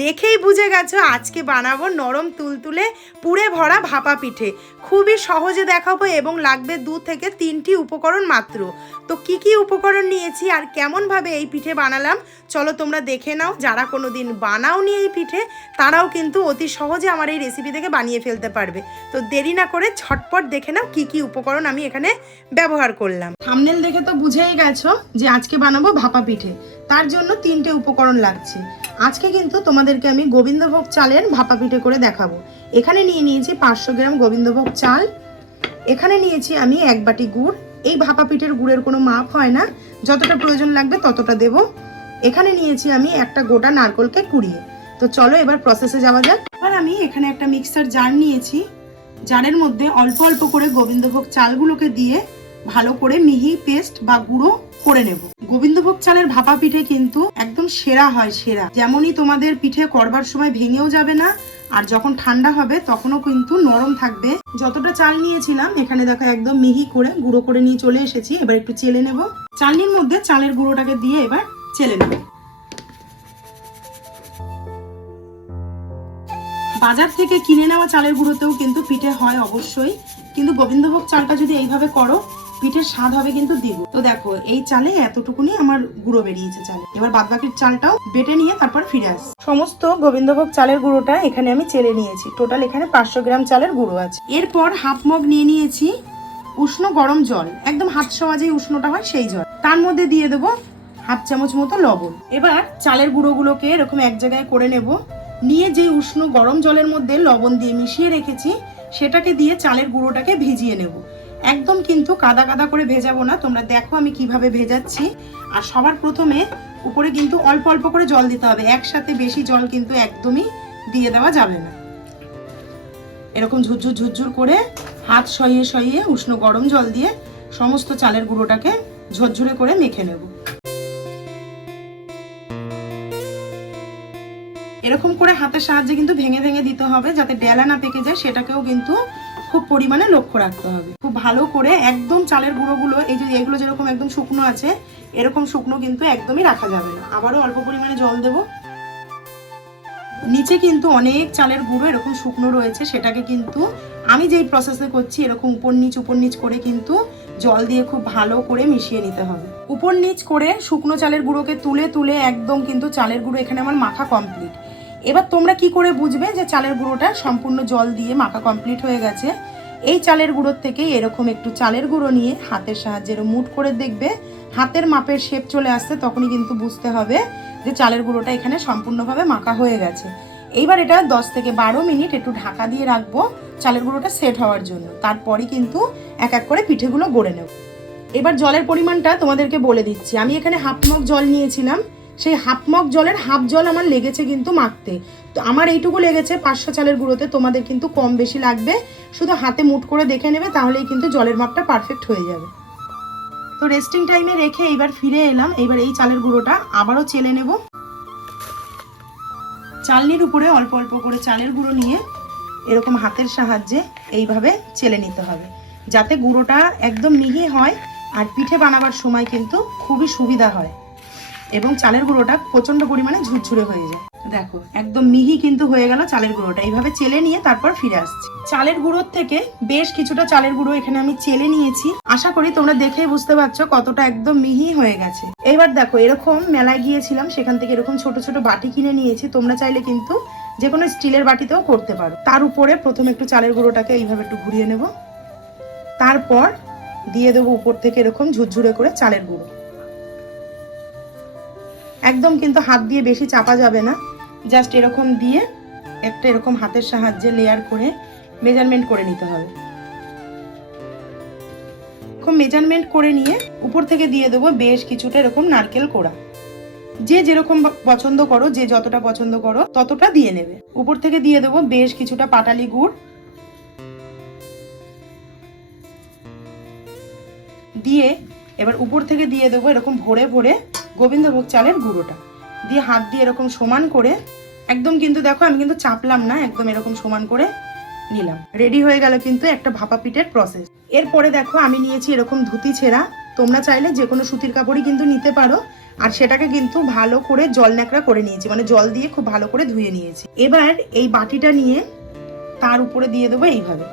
দেখেই বুঝে গেছো আজকে বানাবো নরম তুলতুলে পুরে ভরা ভাপা পিঠে। খুবই সহজে দেখাবো এবং লাগবে 2 থেকে 3টি উপকরণ মাত্র। তো কি কি উপকরণ নিয়েছি আর কেমনভাবে এই পিঠে বানালাম চলো তোমরা দেখে নাও। যারা কোনো দিন বানাওনি এই পিঠে তারাও কিন্তু অতি সহজে আমার এই রেসিপি থেকে বানিয়ে ফেলতে পারবে। তো দেরি না করে ঝটপট দেখে নাও কি কি উপকরণ আমি এখানে ব্যবহার করলাম। থাম্বনেল দেখে তো বুঝেই গেছো যে আজকে বানাবো ভাপা পিঠে, তার জন্য 3টে উপকরণ লাগছে। আজকে কিন্তু তোমাদেরকে আমি গোবিন্দভোগ চালের ভাপা পিঠে করে দেখাবো। এখানে নিয়ে নিয়েছি 500 গ্রাম গোবিন্দভোগ চাল, এখানে নিয়েছি আমি 1 বাটি গুড়। এই ভাপা পিঠের গুড়ের কোনো মাপ হয় না, যতটা প্রয়োজন লাগবে ততটা দেব। এখানে নিয়েছি আমি একটা গোটা নারকেলকে কুড়িয়ে। তো চলো এবার প্রসেসে যাওয়া যাক। এবার আমি এখানে একটা মিক্সার জার নিয়েছি, জারের মধ্যে অল্প অল্প করে গোবিন্দভোগ চালগুলোকে দিয়ে ভালো করে মিহি পেস্ট বা গুঁড়ো করে নেব। গোবিন্দভোগ চালের ভাপা পিঠে কিন্তু একদম সেরা হয়, সেরা। যেমনই তোমাদের পিঠে করবার সময় ভেঙেও যাবে না, আর যখন ঠান্ডা হবে তখনও কিন্তু নরম থাকবে। যতটা চাল নিয়েছিলাম এখানে দেখো একদম মিহি করে গুঁড়ো করে নিয়ে চলে এসেছি। এবার একটু চেলে নেব। চালনির মধ্যে চালের গুঁড়োটাকে দিয়ে এবার চেলে নেব। বাজার থেকে কিনে নেওয়া চালের গুঁড়োতেও কিন্তু পিঠে হয় অবশ্যই, কিন্তু গোবিন্দভোগ চালটা যদি এইভাবে করো পিঠের স্বাদ হবে কিন্তু দ্বিগুণ। তো দেখো এই চালে এতটুকুনি আমার গুঁড়ো বেরিয়েছে চালে। এবার বাদবাকির চালটাও বেটে নিয়ে তারপর ফিরে আস। সমস্ত গোবিন্দভোগ চালের গুঁড়োটা এখানে আমি চেলে নিয়েছি। টোটাল এখানে 500 গ্রাম চালের গুঁড়ো আছে। এরপর হাফ মগ নিয়ে নিয়েছি উষ্ণ গরম জল, একদম হাত ছোঁয়া যে উষ্ণটা হয় সেই জল। তার মধ্যে দিয়ে দেবো হাফ চামচ মতো লবণ। এবার চালের গুঁড়োগুলোকে এরকম এক জায়গায় করে নেব। নিয়ে যে উষ্ণ গরম জলের মধ্যে লবণ দিয়ে মিশিয়ে রেখেছি সেটাকে দিয়ে চালের গুঁড়োটাকে ভিজিয়ে নেব। একদম কিন্তু কাদা কাদা করে ভেজাবো না। তোমরা দেখো আমি কিভাবে ভেজাচ্ছি। আর সবার প্রথমে উপরে কিন্তু অল্প অল্প করে জল দিতে হবে, একসাথে বেশি জল কিন্তু একদমই দিয়ে দেওয়া যাবে না। এরকম ঝুরঝুর ঝুরঝুর করে হাত সইয়ে সইয়ে উষ্ণ গরম জল দিয়ে সমস্ত চালের গুঁড়োটাকে ঝরঝরে করে মেখে নেব। এরকম করে হাতের সাহায্যে কিন্তু ভেঙে ভেঙে দিতে হবে, যাতে ডেলা না পেকে যায় সেটাকেও কিন্তু খুব পরিমাণে লক্ষ্য রাখতে হবে। খুব ভালো করে একদম চালের গুঁড়োগুলো এই যে এগুলো যেরকম একদম শুকনো আছে এরকম শুকনো কিন্তু একদমই রাখা যাবে না। আবারও অল্প পরিমাণে জল দেব। নিচে কিন্তু অনেক চালের গুঁড়ো এরকম শুকনো রয়েছে, সেটাকে কিন্তু আমি যেই প্রসেসে করছি এরকম উপর নিচ করে কিন্তু জল দিয়ে খুব ভালো করে মিশিয়ে নিতে হবে। উপর নিচ করে শুকনো চালের গুঁড়োকে তুলে তুলে একদম কিন্তু চালের গুঁড়ো এখানে আমার মাখা কমপ্লিট। এবার তোমরা কি করে বুঝবে যে চালের গুঁড়োটা সম্পূর্ণ জল দিয়ে মাখা কমপ্লিট হয়ে গেছে? এই চালের গুঁড়োর থেকে এরকম একটু চালের গুঁড়ো নিয়ে হাতের সাহায্যে মুঠ করে দেখবে হাতের মাপের শেপ চলে আসছে, তখনই কিন্তু বুঝতে হবে যে চালের গুঁড়োটা এখানে সম্পূর্ণভাবে মাখা হয়ে গেছে। এইবার এটা 10 থেকে 12 মিনিট একটু ঢাকা দিয়ে রাখবো চালের গুঁড়োটা সেট হওয়ার জন্য। তারপরই কিন্তু এক এক করে পিঠেগুলো গড়ে নেব। এবার জলের পরিমাণটা তোমাদেরকে বলে দিচ্ছি। আমি এখানে হাফ মগ জল নিয়েছিলাম, সেই হাফ মগ জলের হাফ জল আমার লেগেছে কিন্তু মাখতে। তো আমার এইটুকু লেগেছে 500 চালের গুঁড়োতে, তোমাদের কিন্তু কম বেশি লাগবে। শুধু হাতে মুঠ করে দেখে নেবে, তাহলেই কিন্তু জলের মাপটা পারফেক্ট হয়ে যাবে। তো রেস্টিং টাইমে রেখে এইবার ফিরে এলাম। এইবার এই চালের গুঁড়োটা আবারও চেলে নেব। চালনির উপরে অল্প অল্প করে চালের গুঁড়ো নিয়ে এরকম হাতের সাহায্যে এইভাবে চেলে নিতে হবে, যাতে গুঁড়োটা একদম মিহি হয় আর পিঠে বানাবার সময় কিন্তু খুবই সুবিধা হয় এবং চালের গুঁড়োটা প্রচন্ড পরিমাণে ঝুরঝুরে হয়ে যায়। দেখো একদম মিহি কিন্তু হয়ে গেল চালের গুঁড়োটা। এইভাবে চেলে নিয়ে তারপর ফিরে আসছি। চালের গুঁড়োর থেকে বেশ কিছুটা চালের গুঁড়ো এখানে আমি চেলে নিয়েছি। আশা করি তোমরা দেখেই বুঝতে পারছো কতটা একদম মিহি হয়ে গেছে। এবার দেখো এরকম মেলায় গিয়েছিলাম, সেখান থেকে এরকম ছোট ছোট বাটি কিনে নিয়েছি। তোমরা চাইলে কিন্তু যে কোনো স্টিলের বাটিতেও করতে পারো। তার উপরে প্রথমে একটু চালের গুঁড়োটাকে এইভাবে একটু ঘুরিয়ে নেব। তারপর দিয়ে দেবো উপর থেকে এরকম ঝুরঝুরে করে চালের গুঁড়ো। একদম কিন্তু হাত দিয়ে বেশি চাপা যাবে না, জাস্ট এরকম দিয়ে একটা এরকম হাতের সাহায্যে লেয়ার করে মেজারমেন্ট করে নিতে হবে। এরকম মেজারমেন্ট করে নিয়ে উপর থেকে দিয়ে দেবো বেশ কিছুটা এরকম নারকেল কোড়া। যে যেরকম পছন্দ করো, যে যতটা পছন্দ করো ততটা দিয়ে নেবে। উপর থেকে দিয়ে দেবো বেশ কিছুটা পাটালি গুড় দিয়ে এবার উপর থেকে দিয়ে দেবো এরকম ভরে ভরে গোবিন্দভোগ চালের গুঁড়োটা দিয়ে হাত দিয়ে এরকম সমান করে একদম কিন্তু দেখো আমি কিন্তু চাপলাম না, একদম এরকম সমান করে নিলাম। রেডি হয়ে গেল কিন্তু একটা ভাপা পিঠের প্রসেস। এরপরে দেখো আমি নিয়েছি এরকম ধুতি ছেঁড়া। তোমরা চাইলে যে কোনো সুতির কাপড়ই কিন্তু নিতে পারো। আর সেটাকে কিন্তু ভালো করে জল ন্যাকড়া করে নিয়েছি, মানে জল দিয়ে খুব ভালো করে ধুয়ে নিয়েছি। এবার এই বাটিটা নিয়ে তার উপরে দিয়ে দেবো, এইভাবে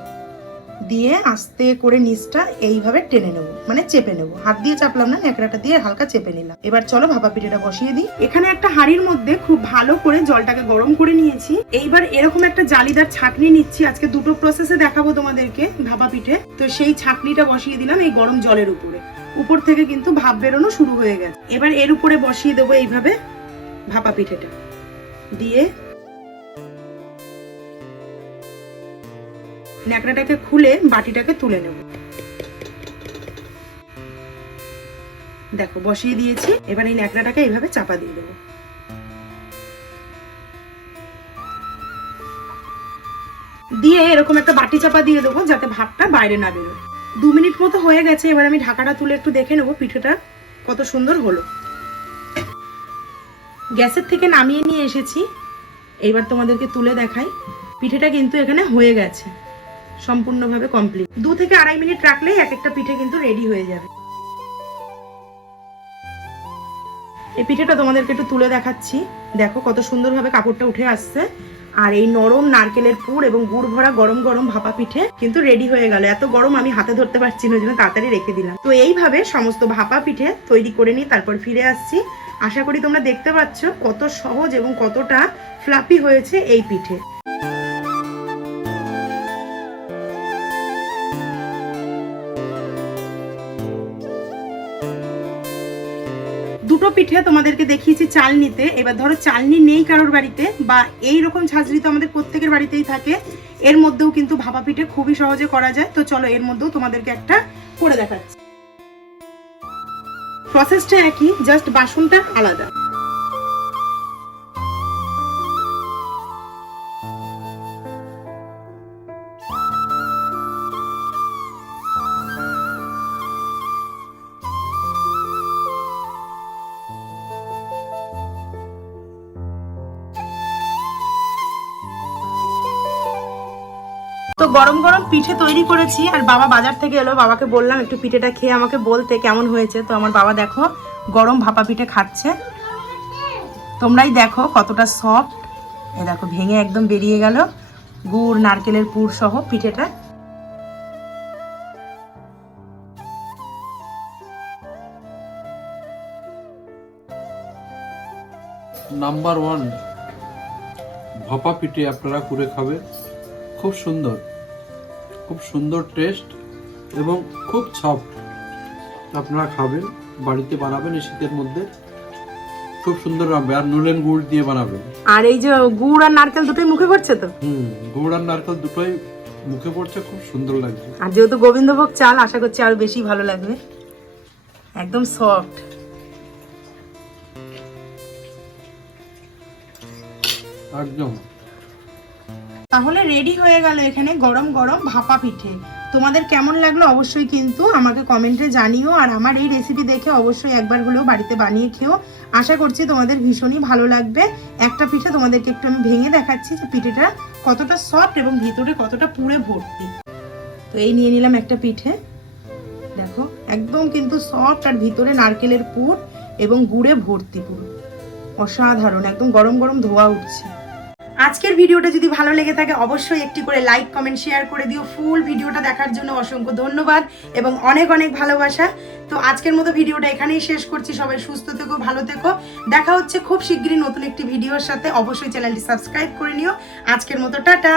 দিয়ে আস্তে করে নিচটা এইভাবে টেনে নেবো, মানে চেপে নেবো। হাত দিয়ে চাপলাম না, ন্যাকড়াটা দিয়ে হালকা চেপে নিলাম। এবার চলো ভাপা পিঠেটা বসিয়ে দিই। এখানে একটা হাঁড়ির মধ্যে খুব ভালো করে জলটাকে গরম করে নিয়েছি। এইবার এরকম একটা জালিদার ছাঁকনি নিচ্ছি। আজকে দুটো প্রসেসে দেখাবো তোমাদেরকে ভাপা পিঠে। তো সেই ছাঁকনিটা বসিয়ে দিলাম এই গরম জলের উপরে। উপর থেকে কিন্তু ভাপ বেরোনো শুরু হয়ে গেছে। এবার এর উপরে বসিয়ে দেবো এইভাবে ভাপা পিঠেটা দিয়ে ন্যাকড়াটাকে খুলে বাটিটাকে তুলে নেব। দেখো বসিয়ে দিয়েছি। এবার এই ন্যাকড়াটাকে এইভাবে চাপা দিয়ে দেবো। দিয়ে এরকম একটা বাটি চাপা দিয়ে দেবো যাতে ভাপটা বাইরে না বেরোয়। 2 মিনিট মতো হয়ে গেছে। এবার আমি ঢাকাটা তুলে একটু দেখে নেবো পিঠেটা কত সুন্দর হলো। গ্যাসের থেকে নামিয়ে নিয়ে এসেছি। এইবার তোমাদেরকে তুলে দেখাই। পিঠেটা কিন্তু এখানে হয়ে গেছে, সম্পূর্ণভাবে কমপ্লিট। 2 থেকে 2.5 মিনিট রাখলেই এক একটা পিঠে কিন্তু রেডি হয়ে যাবে। এই পিঠেটা তোমাদেরকে একটু তুলে দেখাচ্ছি। দেখো কত সুন্দরভাবে কাপড়টা উঠে আসছে। আর এই নরম নারকেলের পুর এবং গুড় ভরা গরম গরম ভাপা পিঠে কিন্তু রেডি হয়ে গেল। এত গরম আমি হাতে ধরতে পারছি না, ওই জন্য তাড়াতাড়ি রেখে দিলাম। তো এইভাবে সমস্ত ভাপা পিঠে তৈরি করে নিই, তারপর ফিরে আসছি। আশা করি তোমরা দেখতে পাচ্ছ কত সহজ এবং কতটা ফ্লাফি হয়েছে এই পিঠে। দুটো পিঠে তোমাদেরকে দেখিয়েছি চালনিতে। এবার ধরো চালনি নেই কারোর বাড়িতে, বা এই রকম ঝাঁঝরি তো আমাদের প্রত্যেকের বাড়িতেই থাকে। এর মধ্যেও কিন্তু ভাপা পিঠে খুবই সহজে করা যায়। তো চলো এর মধ্যেও তোমাদেরকে একটা করে দেখাচ্ছি। প্রসেসটা একই, জাস্ট বাসনটা আলাদা। তো গরম গরম পিঠে তৈরি করেছি। আর বাবা বাজার থেকে এলো, বাবাকে বললাম একটু পিঠেটা খেয়ে আমাকে বলতে কেমন হয়েছে। তো আমার বাবা দেখো গরম ভাপা পিঠে খাচ্ছে। তোমরাই দেখো কতটা সফট। এ দেখো ভেঙে একদম বেরিয়ে গেল গুড় নারকেলের পুর সহ পিঠেটা। নাম্বার 1 ভাপা পিঠে আপনারা করে খাবেন। খুব সুন্দর টেস্ট এবং খুব সফট। আপনারা খাবেন, বাড়িতে বানাবেন এই শীতের মধ্যে, খুব সুন্দর হবে। আর নলেন গুড় দিয়ে বানাবেন। আর এই যে গুড় আর নারকেল দুটোই মুখে পড়ছে তো। গুড় আর নারকেল দুটোই মুখে পড়ছে, খুব সুন্দর লাগছে। আর যেহেতু গোবিন্দভোগ চাল, আশা করছি আরো বেশি ভালো লাগবে। একদম সফট। একদম। তাহলে রেডি হয়ে গেল এখানে গরম গরম ভাপা পিঠে। তোমাদের কেমন লাগলো অবশ্যই কিন্তু আমাকে কমেন্টে জানিও। আর আমার এই রেসিপি দেখে অবশ্যই একবার হলেও বাড়িতে বানিয়ে খেও। আশা করছি তোমাদের ভীষণই ভালো লাগবে। একটা পিঠে তোমাদেরকে একটু আমি ভেঙে দেখাচ্ছি যে পিঠেটা কতটা সফট এবং ভিতরে কতটা পুরে ভর্তি। তো এই নিয়ে নিলাম একটা পিঠে। দেখো একদম কিন্তু সফট, আর ভিতরে নারকেলের পুর এবং গুড়ে ভর্তি পুরো। অসাধারণ, একদম গরম গরম ধোয়া উঠছে। আজকের ভিডিওটা যদি ভালো লেগে থাকে অবশ্যই একটি করে লাইক কমেন্ট শেয়ার করে দিও। ফুল ভিডিওটা দেখার জন্য অসংখ্য ধন্যবাদ এবং অনেক অনেক ভালোবাসা। তো আজকের মতো ভিডিওটা এখানেই শেষ করছি। সবাই সুস্থ থেকো, ভালো থেকো। দেখা হচ্ছে খুব শীঘ্রই নতুন একটি ভিডিওর সাথে। অবশ্যই চ্যানেলটি সাবস্ক্রাইব করে নিও। আজকের মতো টাটা।